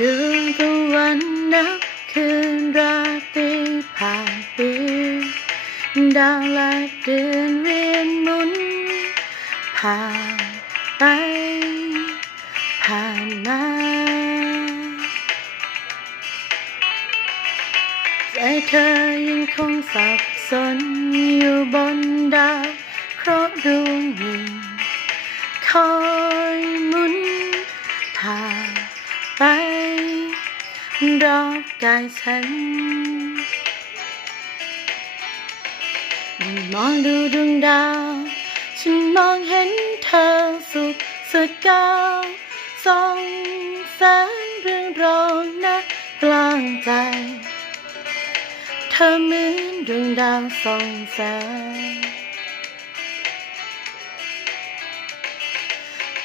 ดูตะวันนับคืนราตรีผ่านปีดาวและเดือนเวียนหมุน ผ่านไป ผ่านมาใจเธอยังคงสับสนอยู่บนดาวเคราะห์ดวงหนึ่งคอยหมุนผ่าน รอบกายฉัน มองดูดวงดาว ฉันมองเห็นเธอสุขสกาวสองแสงเรื่องรองนะกลางใจ เธอเหมือนดวงดาวสองแสง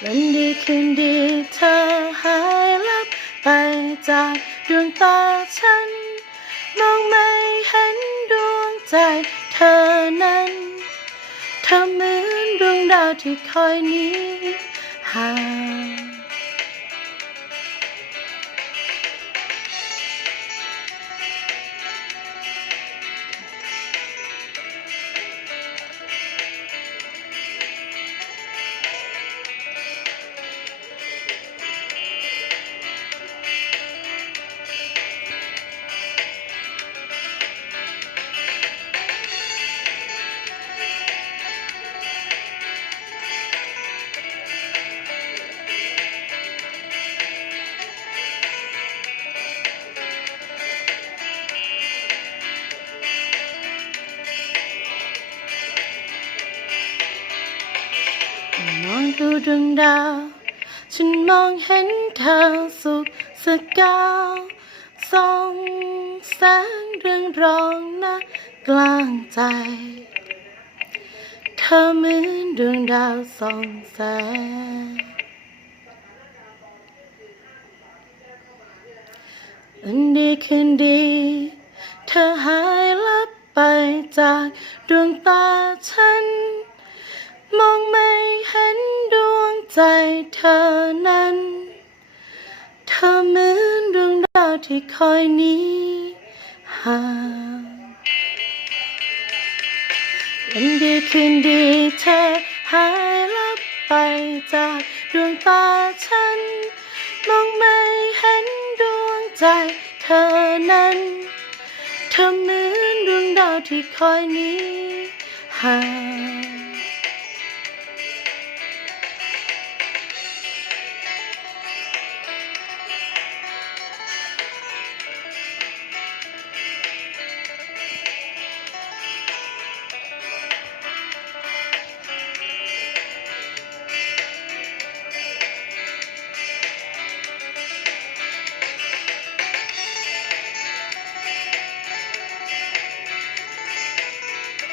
วันดีคืนดีเธอหายลับไปจาก ดวงตาฉัน มองไม่เห็นดวงใจเธอนั้น เธอเหมือนดวงดาวที่คอยหนี้ห่าง มองดูดวงดาว ฉันมองเห็นเธอสุขสกาวส่องแสงเรืองรองนะกลางใจ เธอเหมือนดวงดาวส่องแสง วันดีคืนดี เธอหายลับไปจากดวงตาฉัน มองไม่ เห็นดวงใจเธอนั้น เธอเหมือนดวงดาวที่คอยหนี้ห่างวันดีคืนดีเธอหายลับไปจากดวงตาฉัน มองไม่เห็นดวงใจเธอนั้น เธอเหมือนดวงดาวที่คอยหนี้ห่าง